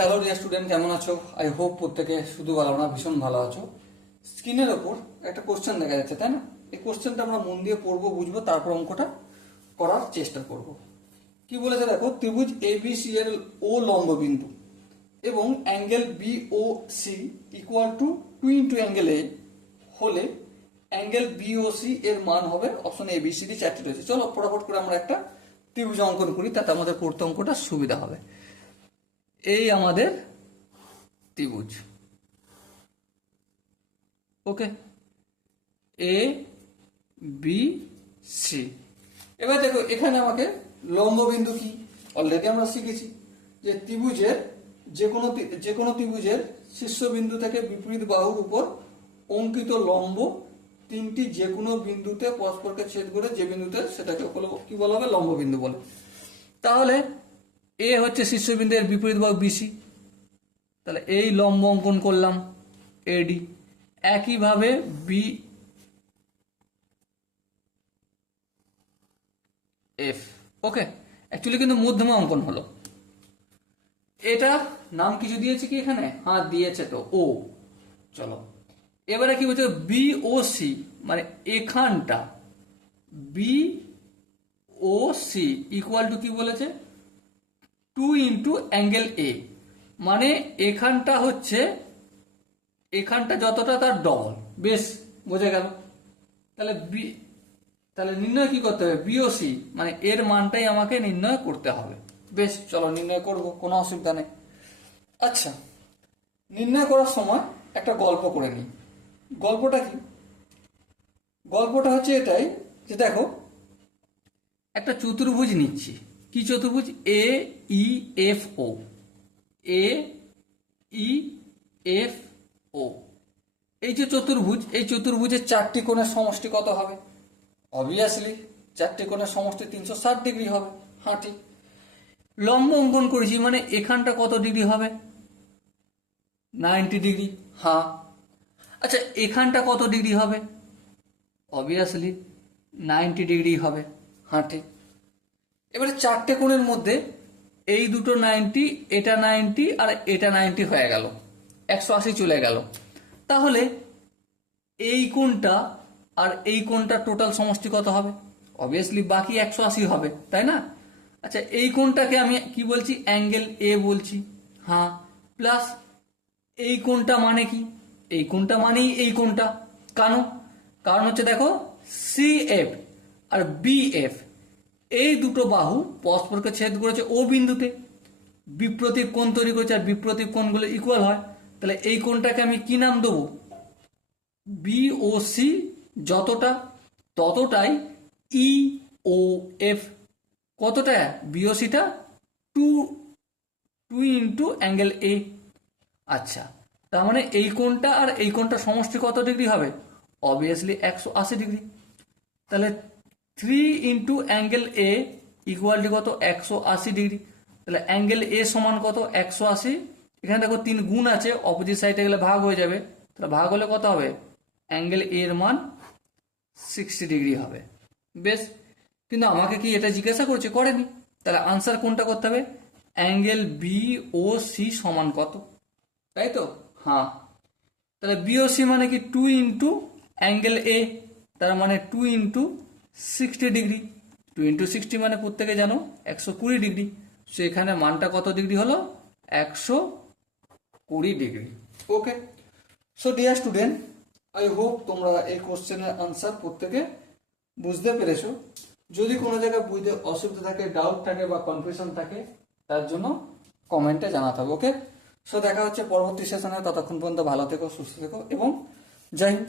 Hello dear student, কেমন আছো? I hope প্রত্যেকে শুধু ভালো না, ভীষণ ভালো আছো। স্ক্রিনের ওপর একটা কোশ্চেন দেখা যাচ্ছে, তাই না? এই কোশ্চেনটা আমরা মন দিয়ে পড়বো, বুঝবো, তারপর অঙ্কটা করার চেষ্টা করব। কি বলেছে দেখো, ত্রিভুজ এবিসি এর ও লম্ব বিন্দু এবং angle BOC equal to 2 into angle এ হলে অ্যাঙ্গেল বিওসি এর মান হবে অপশন এবিসিডি চারটি রয়েছে। চলো ফটাফট করে আমরা একটা ত্রিভুজ অঙ্কন করি, তাতে আমাদের পড়তে অঙ্কটা সুবিধা হবে। এই আমাদের ত্রিভুজ, ওকে, এ বি সি। এবার দেখো এখানে আমাকে লম্ব বিন্দু কি অলরেডি আমরা শিখেছি যে ত্রিভুজের যে কোনো ত্রিভুজের শীর্ষবিন্দু থেকে বিপরীত বাহুর উপর অঙ্কিত লম্ব তিনটি যে কোনো বিন্দুতে পরস্পরকে ছেদ করে যে বিন্দুতে সেটাকে কি বলা হবে? লম্ব বিন্দু বলে। তাহলে এ হচ্ছে শীর্ষবিন্দুর বিপরীত বাহু বিসি, তাহলে এই লম্ব অঙ্কন করলাম এডি। একইভাবে বি এফ, ওকে। অ্যাকচুয়ালি কিন্তু মধ্যমা অঙ্কন হলো। এটা নাম কিছু দিয়েছে কি এখানে? হ্যাঁ দিয়েছে তো, ও। চলো এবারে কি বলছে, বি ও সি, মানে এখানটা B O C equal to কি বলেছে? 2 ইন্টু অ্যাঙ্গেল এ, মানে এখানটা হচ্ছে এখানটা যতটা তার ডবল। বেশ, বোঝা গেল। তাহলে নির্ণয় কি করতে হবে? বিওসি মানে এর মানটাই আমাকে নির্ণয় করতে হবে। বেশ, চলো নির্ণয় করব, কোনো অসুবিধা নেই। আচ্ছা, নির্ণয় করার সময় একটা গল্প করে নিই। গল্পটা কি? গল্পটা হচ্ছে এটাই যে দেখো, একটা চতুর্ভুজ নিচ্ছি। কি চতুর্ভুজ? এ ই এফ ও, এ ই এফ ও। এই যে চতুর্ভুজ, এই চতুর্ভুজের চারটি কোণের সমষ্টি কত হবে? অবভিয়াসলি চারটি কোণের সমষ্টি 360 ডিগ্রি হবে। হ্যাঁ ঠিক। লম্ব অঙ্কন করেছি মানে এখানটা কত ডিগ্রি হবে? 90 ডিগ্রি। হ্যাঁ। আচ্ছা, এখানটা কত ডিগ্রি হবে? অবভিয়াসলি 90 ডিগ্রি হবে। হ্যাঁ ঠিক। এবারে চারটে কোণের মধ্যে এই দুটো 90, এটা 90 আর এটা 90 হয়ে গেল, 180 চলে গেল। তাহলে এই কোণটা আর এই কোণটা টোটাল সমষ্টি কত হবে? অবভিয়াসলি বাকি 180 হবে, তাই না? আচ্ছা, এই কোণটাকে আমি কি বলছি? অ্যাঙ্গেল এ বলছি। হ্যাঁ, প্লাস এই কোণটা মানে কি? এই কোণটা মানেই এই কোণটা। কারণ হচ্ছে দেখো, C F R B F এই দুটো বাহু পরস্পরকে ছেদ করেছে ও বিন্দুতে, বিপ্রতীপ কোণ তৈরি করেছে, আর বিপ্রতীপ কোণগুলো ইকুয়াল হয়। তাহলে এই কোণটাকে আমি কি নাম দেবো? বিওসি যতটা ততটাই ই ও এফ কতটা? বিওসিটা 2 ইন্টু অ্যাঙ্গেল এ। আচ্ছা, তার মানে এই কোণটা আর এই কোণটা সমষ্টি কত ডিগ্রি হবে? Obviously 180 degree. তাহলে 3 into angle A equal to কত? 180 ডিগ্রি। তাহলে অ্যাঙ্গেল এ সমান কত? 180। এখানে দেখো 3 গুণ আছে, অপোজিট সাইডে গেলে ভাগ হয়ে যাবে। তাহলে ভাগ হলে কত হবে? অ্যাঙ্গেল এ এর মান 60 ডিগ্রি হবে। বেশ, কিন্তু আমাকে কি এটা জিজ্ঞাসা করছে? করেনি। তাহলে আনসার কোনটা করতে হবে? অ্যাঙ্গেল বি ও সি সমান কত, তাই তো? হ্যাঁ। তাহলে বিওসি মানে কি? 2 ইন্টু অ্যাঙ্গেল এ, তার মানে 2 ইন্টু 60 ডিগ্রি। 2 ইন্টু 60 মানে প্রত্যেকে জানো 120 ডিগ্রি। সো এখানে মানটা কত ডিগ্রি হলো? 120 degree. Okay. So dear student, I hope তোমরা এই কোশ্চেনের আনসার প্রত্যেকে বুঝতে পেরেছো। যদি কোনো জায়গায় বুঝতে অসুবিধা থাকে, ডাউট থাকে বা কনফিউশন থাকে, তার জন্য কমেন্টে জানাতে হবে। ওকে। সো দেখা হচ্ছে পরবর্তী সেশনে। ততক্ষণ পর্যন্ত ভালো থেকো, সুস্থ থেকো এবং জয় হিন্দ।